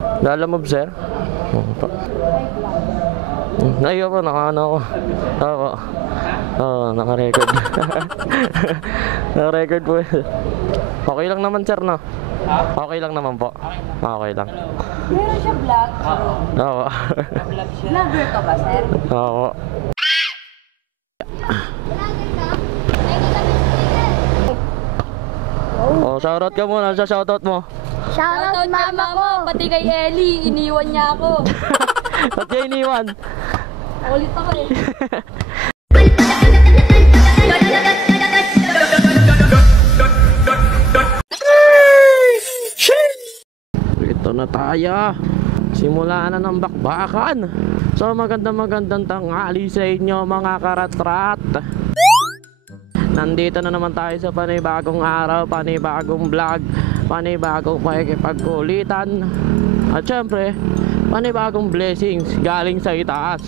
Lalamove, sir? Ayaw po, naka-ano ako. Ako. Oo, naka-record. Naka-record po. Okay lang naman, sir, no? Okay lang naman po. Okay lang. Meron siya vlog? Oo. Vlogger ka ba, sir? Oo. Oh, shoutout ka muna. Sa shoutout mo. Shoutout mama ko, pati kay Ellie, iniwan niya ako. Ba't kayo iniwan? Ulit ako eh. Ito na tayo. Simula na ng bakbakan. So magandang tanghali sa inyo mga karatrat. Nandito na naman tayo sa panibagong araw, panibagong vlog, panibagong pakikipagkulitan. At syempre, panibagong blessings galing sa itaas.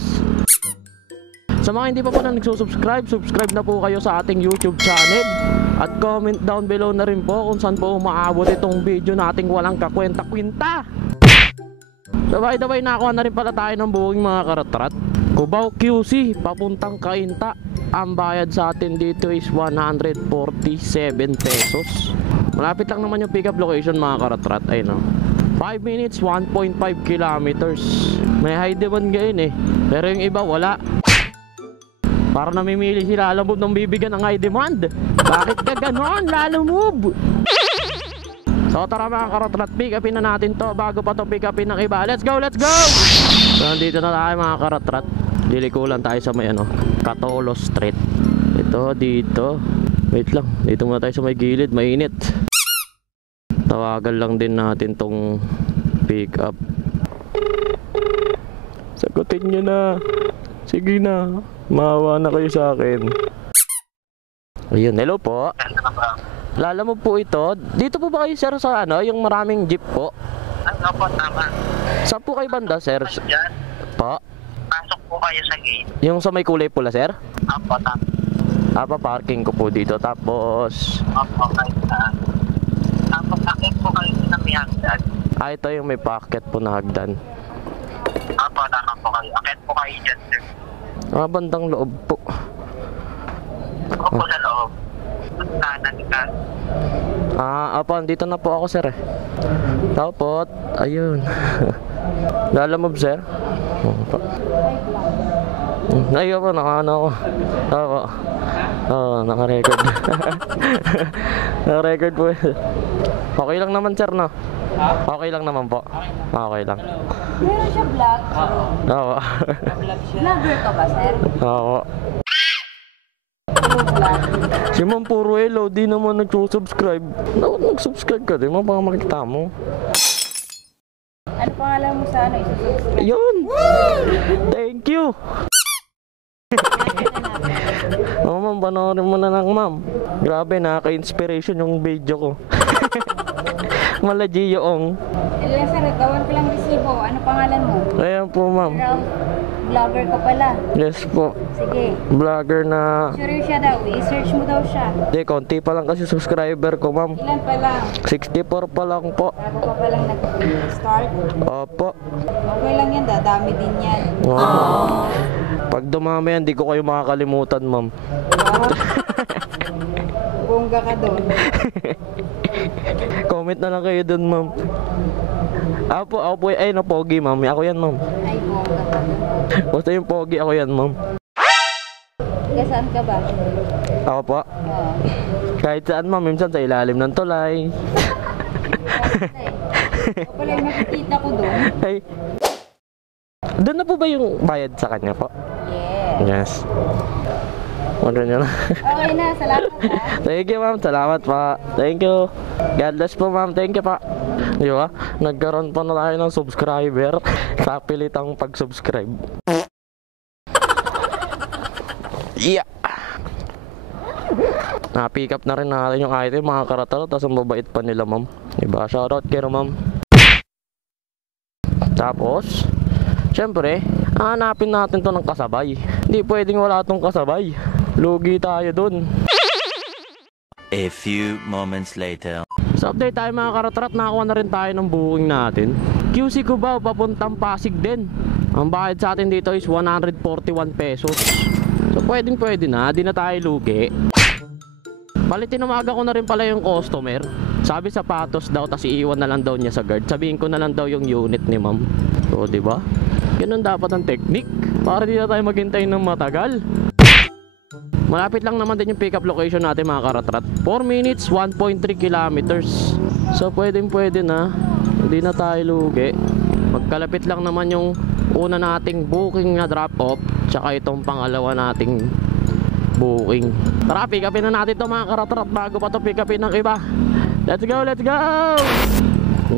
Sa mga hindi pa po na nagsusubscribe, subscribe na po kayo sa ating YouTube channel. At comment down below na rin po kung saan po umaabot itong video nating walang kakwenta-kwenta. Sabay-sabay nakuha na rin pala tayo ng buwing mga karatrat. Cubao QC, papuntang Cainta. Ang bayad sa atin dito is 147 pesos. Malapit lang naman yung pick up location mga karatrat. Ay no, 5 minutes, 1.5 kilometers. May high demand ngayon eh, pero yung iba wala. Para namimili sila Lalamove ng bibigyan ng high demand. Bakit ka ganon, Lalamove? So tara mga karatrat, pick upin na natin to bago pa to pick upin ng iba. Let's go, let's go! So nandito na tayo mga karatrat. Dilikulan tayo sa may ano, Catolo Street. Ito dito. Wait lang, dito muna tayo sa may gilid, mainit. Tawagan lang din natin tong pick up. Sagutin nyo na. Sige na, maawa na kayo sa akin. Ayun, hello po. Lalamove po ito. Dito po ba kayo sir sa ano, yung maraming jeep po? Ano po, tama. Saan po kayo banda sir? Diyan, Po? pasok po kayo sa gate. Yung sa may kulay pula sir? Apo, tama. Parking ko po dito. Tapos Apo, kayo saan. Tapos, akit po kayo na may hagdan. ito yung may pocket po na hagdan. Apo, tama po kayo. Akit po kayo dyan, sir. Bandang loob po. Opo sa loob. Kanan ka. Dito na po ako sir eh. Tapos, ayun. Lalamove sir? Ayaw po, naka-ano ako. Ako. Oo, naka-record. Naka-record po. Okay lang naman sir, no? Okay lang naman po. Okay lang. Meron siya vlog? Oo. Vlogger ka ba, sir? Oo. Si Ma'am puro hello, di naman nagsusubscribe. Nag-subscribe ka din, baka makikita mo. Ano pangalan mo sa ano? Isusubscribe? Ayun! Thank you! Oo ma'am, panoorin mo na lang ma'am. Grabe, nakaka-inspiration yung video ko. Malaji yung. Ilan sir, gawan ko lang resibo. Ano pangalan mo? Ayan po ma'am. Vlogger ka pala. Yes po. Sige. Vlogger na. Sure siya daw. I-search mo daw siya. Di, konti pa lang kasi subscriber ko ma'am. Ilan pa lang? 64 pa lang po. Bago pa palang nag-start. Opo. Okay lang yan, dadami din yan. Pag dumami yan, di ko kayo makakalimutan ma'am. Bongga ka doon. Comment na lang kayo dun ma'am. Ako po, ay no, pogi ma'am. Ako yan ma'am. Ay, bongga ka doon. Basta yung pogi, ako yan ma'am. Taga saan ka ba? Ako po. Oo. Kahit saan ma'am, minsan sa ilalim ng tulay. O pala yung nakikita ko doon. Ay. Doon na po ba yung bayad sa kanya po? Yes. Yes. Wala nyo na. Okay na, salamat ha. Thank you ma'am, salamat pa. Thank you. God bless po ma'am, thank you pa. Di ba? Nagkaroon pa na tayo ng subscriber sa pilitang pag-subscribe. Yeah. Na-pick up na rin natin yung item mga karataro. Tapos ang babait pa nila ma'am. Diba? Shoutout kayo ma'am. Tapos syempre, hanapin natin to ng kasabay. Hindi pwedeng wala tong kasabay. Lugi tayo dun. A few moments later. So update tayo mga karatrat, nakakuha na rin tayo ng booking natin. QC Cubao papuntang Pasig din. Ang bayad sa atin dito is 141 pesos. So pwede na, di na tayo lugi. Balitin umaga ko na rin pala yung customer. Sabi sapatos daw, tas iiwan na lang daw niya sa guard. Sabihin ko na lang daw yung unit ni ma'am. So diba? Ganun dapat ang technique. Para di na tayo maghintay ng matagal. Malapit lang naman din yung pick up location natin mga karatrat. 4 minutes, 1.3 kilometers. So pwede na. Hindi na tayo lugi. Magkalapit lang naman yung una nating booking na drop off, tsaka itong pangalawa nating booking. Tara, pick upin na natin ito mga karatrat bago pa ito pick upin ng iba. Let's go, let's go!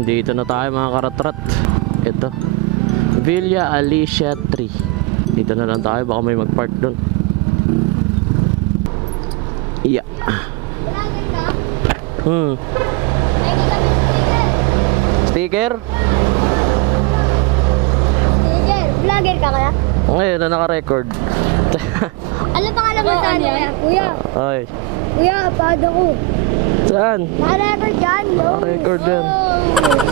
Dito na tayo mga karatrat. Ito, Villa Alicia 3. Dito na lang tayo, baka may magpark doon. Yeah. Sticker? Vlogger ka kaya? Ngayon na naka-record. Ano pangalan mo sa ano? Kuya, Ay, kuya, paano ko? saan? Naka-record yan, yo. Naka-record yan.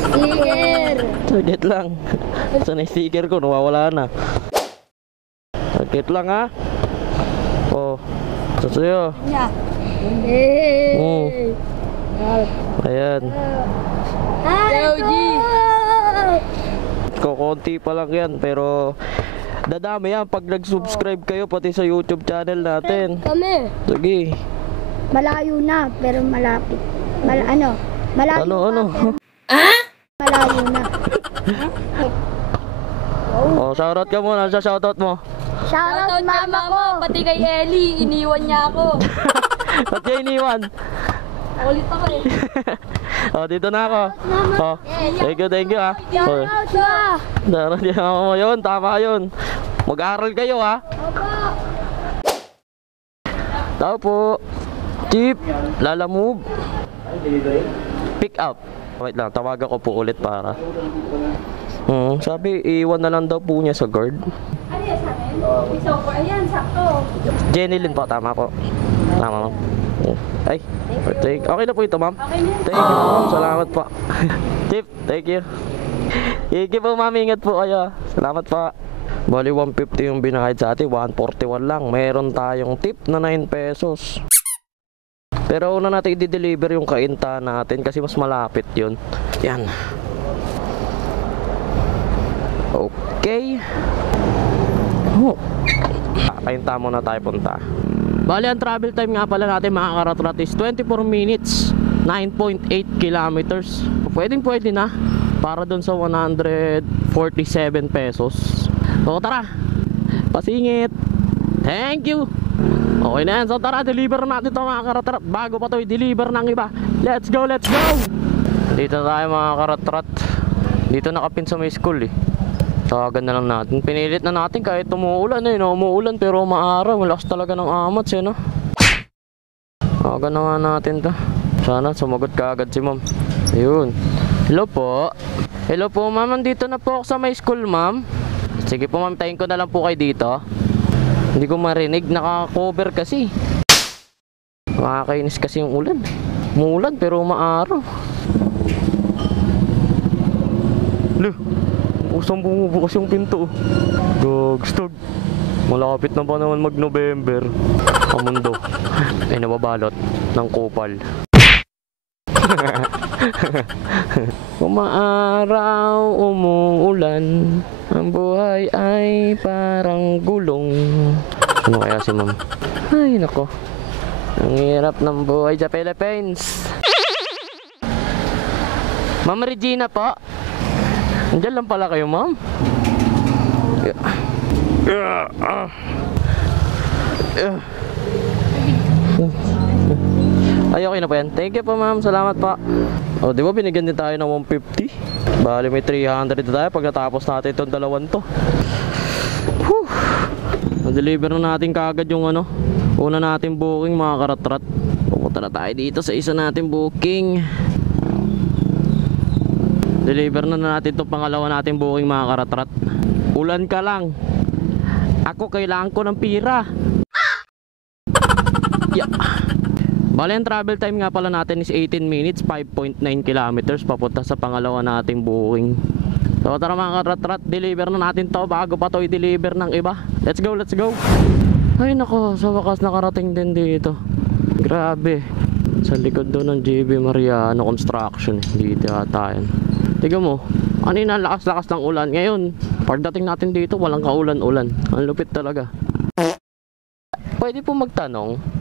Sticker. Saglit lang. Saan yung sticker ko? Nawawala na. Saglit lang ha. Oh, sa'yo. Yeah. Ayan. G. Kukunti pa lang yan, pero dadami yan pag nag-subscribe kayo pati sa YouTube channel natin. Kami. Sige. Malayo na, pero malapit. Malayo Ano? malayo na. Oh, shoutout ka muna. Sa shoutout mo. Shoutout mama ko, pati kay Ellie, iniwan niya ako. Ba't kayo iniwan? Ulit ako eh. Oh, dito na ako. Oh, thank you ha. Oh, Shoutout ma. darat yan ako yun. Tama yun. Mag-aaral kayo ha. Tao po. Jeep, Lala Move. Pick up. Wait lang, tawagan ko po ulit para. Sabi, iwan na lang daw po niya sa guard. Ano yan sa amin? Isopo, ayan, sakto. Jenny Lynn po, tama po. Tama ma'am. Ay, okay na po ito ma'am. Okay na. Thank you ma'am, salamat po. Jeep, thank you. Thank you po ma'am, ingat po kayo. Salamat po. Bali 150 yung binayad sa atin, 141 lang. Meron tayong tip na 9 pesos. Pero una natin i-deliver yung kainta natin kasi mas malapit yun. Yan. Okay. Oh. Kainta muna tayo punta. Bali ang travel time nga pala natin mga karatrat is 24 minutes, 9.8 kilometers. Pwede na para dun sa 147 pesos. So tara, pasingit. Thank you. Okay na yan. So tara, deliver natin ito mga karatrat bago pa ito i-deliver ng iba. Let's go, let's go. Dito tayo mga karatrat. Dito nakapin sa may school eh. Tawagan na lang natin. Pinilit na natin kahit umuulan eh, no? Umuulan pero maaraw. Malakas talaga ng amats eh, no? Tawagan na nga natin to. Sana sumagot ka agad si ma'am. Ayun. Hello po. Hello po ma'am, nandito na po ako sa my school ma'am. Sige po ma'am, tayin ko na lang po kayo dito. Hindi ko marinig, naka-cover kasi. Makakainis kasi yung ulan. Umuulan pero maaraw. Loh, usang bumubukas yung pinto. Gagstag. Malapit na pa naman mag-November. Ang mundo ay nababalot ng kupal. Umaaraw, umuulan, ang buhay ay parang gulong. Ano kaya si ma'am? Ay nako, ang hirap ng buhay sa Philippines. Ma'am Regina po. Andiyan lang pala kayo ma'am. Ay, okay na po yan. Thank you po ma'am, salamat pa. O, di ba binigyan din tayo ng 150? Bali may 300 na tayo pag natapos natin itong dalawan to. Na-deliver na natin kaagad yung ano, una natin booking mga karatrat. Pupunta na tayo dito sa isa natin booking. Deliver na natin itong pangalawa natin booking mga karatrat. Ulan ka lang. Ako kailangan ko ng pira. Yeah. Bale, ang travel time nga pala natin is 18 minutes, 5.9 kilometers papunta sa pangalawa nating booking. So tara mga karat-rat, deliver na natin to bago pa to i-deliver ng iba. Let's go, let's go. Ay nako, sa wakas nakarating din dito. Grabe. Sa likod doon ng JB Mariano Construction. Dito ata yan. Tiga mo, kanina lakas-lakas ng ulan. Ngayon, pagdating natin dito, walang kaulan-ulan. Ang lupit talaga. Pwede po magtanong,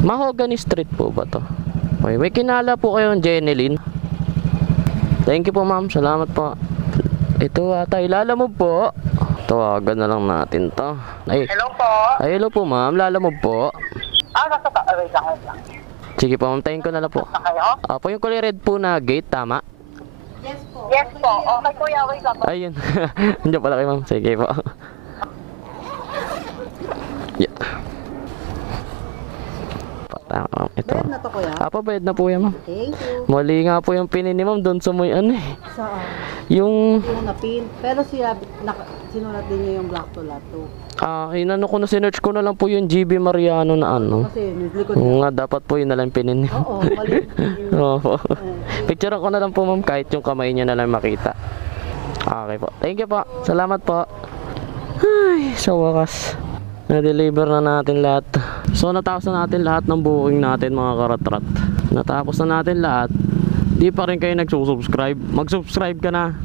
Mahogany Street po ba to? Okay, may kinala po kayong Jeneline. Thank you po ma'am, salamat po. Ito ata, ilalamove po. Tawagan na lang natin to. Ay, Hello po. ay hello po ma'am, lalamove po. Nasa ta. Wait lang. Sige po ma'am, tayin ko na lang po. Na kayo? Apo yung kulay red po na gate, tama? Yes po. Okay kuya, wait lang. Ayun. Nandiyan pala kayo ma'am. Sige po. Yeah. Patama ma'am. Ito. Bayad na to kuya. Apo, bayad na po yan ma'am. Thank you. Mali nga po yung pinin ni ma'am doon sa may ano eh. Saan? Yung Yung napin. Pero sinulat din niya yung black to lato. inano ko na sinearch ko na lang po yung GB Mariano na ano. Kasi likod Oo nga, dapat po yun na lang pinin ni ma'am. Oo, mali. Oo. Picture ko na lang po ma'am kahit yung kamay niya na lang makita. Okay po. Thank you po. Salamat po. Ay, sa wakas. Na-deliver na natin lahat. So natapos na natin lahat ng booking natin mga karat-rat. Natapos na natin lahat. Di pa rin kayo nagsusubscribe. Mag-subscribe ka na.